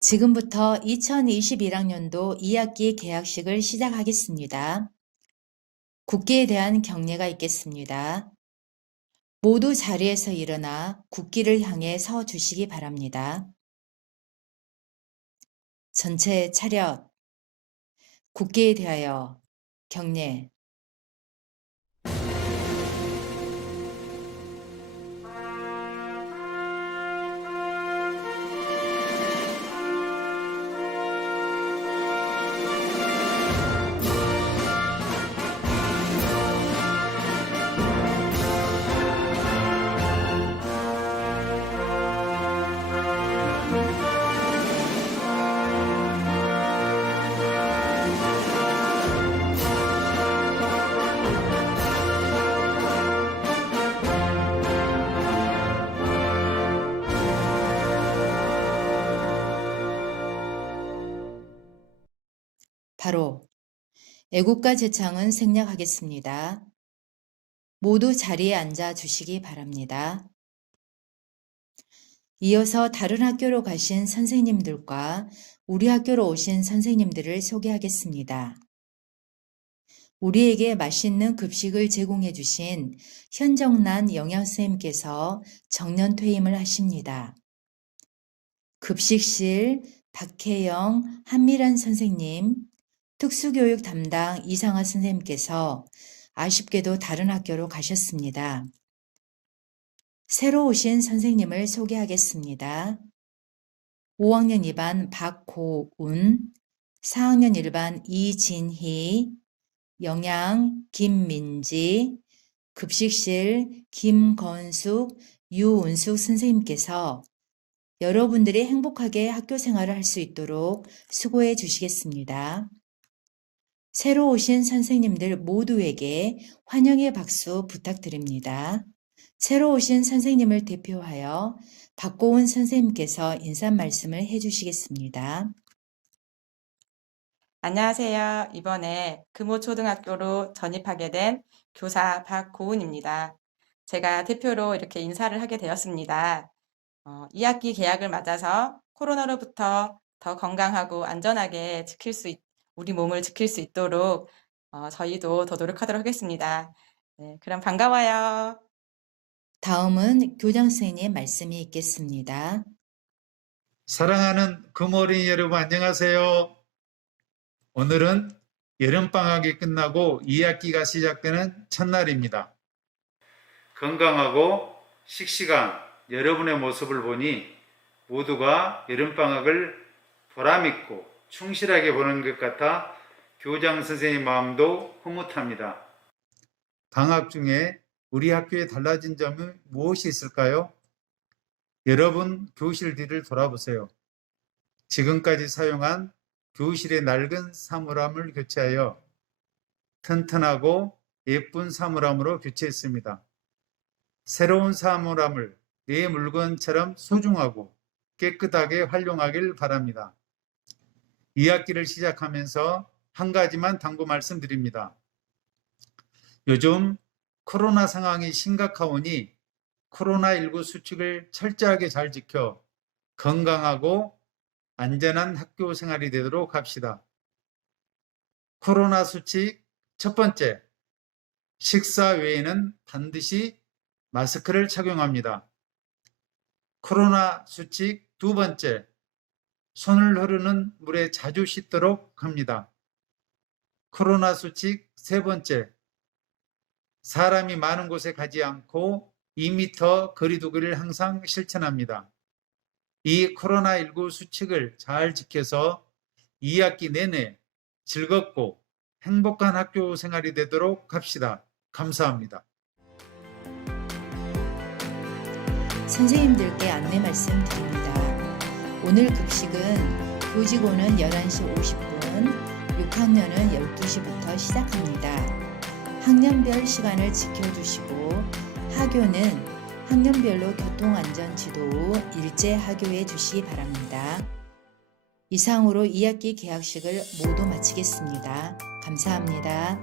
지금부터 2021학년도 2학기 개학식을 시작하겠습니다. 국기에 대한 경례가 있겠습니다. 모두 자리에서 일어나 국기를 향해 서 주시기 바랍니다. 전체 차렷. 국기에 대하여 경례. 바로 애국가 제창은 생략하겠습니다. 모두 자리에 앉아 주시기 바랍니다. 이어서 다른 학교로 가신 선생님들과 우리 학교로 오신 선생님들을 소개하겠습니다. 우리에게 맛있는 급식을 제공해 주신 현정란 영양선생님께서 정년 퇴임을 하십니다. 급식실 박혜영 한미란 선생님, 특수교육 담당 이상화 선생님께서 아쉽게도 다른 학교로 가셨습니다. 새로 오신 선생님을 소개하겠습니다. 5학년 2반 박고운, 4학년 1반 이진희, 영양 김민지, 급식실 김건숙, 유은숙 선생님께서 여러분들이 행복하게 학교 생활을 할 수 있도록 수고해 주시겠습니다. 새로 오신 선생님들 모두에게 환영의 박수 부탁드립니다. 새로 오신 선생님을 대표하여 박고은 선생님께서 인사 말씀을 해주시겠습니다. 안녕하세요. 이번에 금호초등학교로 전입하게 된 교사 박고은입니다. 제가 대표로 이렇게 인사를 하게 되었습니다. 어, 2학기 개학을 맞아서 코로나로부터 더 건강하고 안전하게 지킬 수 있, 우리 몸을 지킬 수 있도록 어, 저희도 더 노력하도록 하겠습니다. 네, 그럼 반가워요. 다음은 교장 선생님 말씀이 있겠습니다. 사랑하는 금어린이 여러분 안녕하세요. 오늘은 여름방학이 끝나고 2학기가 시작되는 첫날입니다. 건강하고 씩씩한 여러분의 모습을 보니 모두가 여름방학을 보람있고 충실하게 보는 것 같아 교장 선생님 마음도 흐뭇합니다. 방학 중에 우리 학교에 달라진 점이 무엇이 있을까요? 여러분 교실 뒤를 돌아보세요. 지금까지 사용한 교실의 낡은 사물함을 교체하여 튼튼하고 예쁜 사물함으로 교체했습니다. 새로운 사물함을 내 물건처럼 소중하고 깨끗하게 활용하길 바랍니다. 2학기를 시작하면서 한 가지만 당부 말씀드립니다. 요즘 코로나 상황이 심각하오니 코로나19 수칙을 철저하게 잘 지켜 건강하고 안전한 학교 생활이 되도록 합시다. 코로나 수칙 첫 번째, 식사 외에는 반드시 마스크를 착용합니다. 코로나 수칙 두 번째, 손을 흐르는 물에 자주 씻도록 합니다. 코로나 수칙 세 번째, 사람이 많은 곳에 가지 않고 2m 거리두기를 항상 실천합니다. 이 코로나19 수칙을 잘 지켜서 2학기 내내 즐겁고 행복한 학교 생활이 되도록 합시다. 감사합니다. 선생님들께 안내 말씀드립니다. 오늘 급식은 교직원은 11시 50분, 6학년은 12시부터 시작합니다. 학년별 시간을 지켜주시고 하교는 학년별로 교통안전 지도 후 일제 하교해 주시기 바랍니다. 이상으로 2학기 개학식을 모두 마치겠습니다. 감사합니다.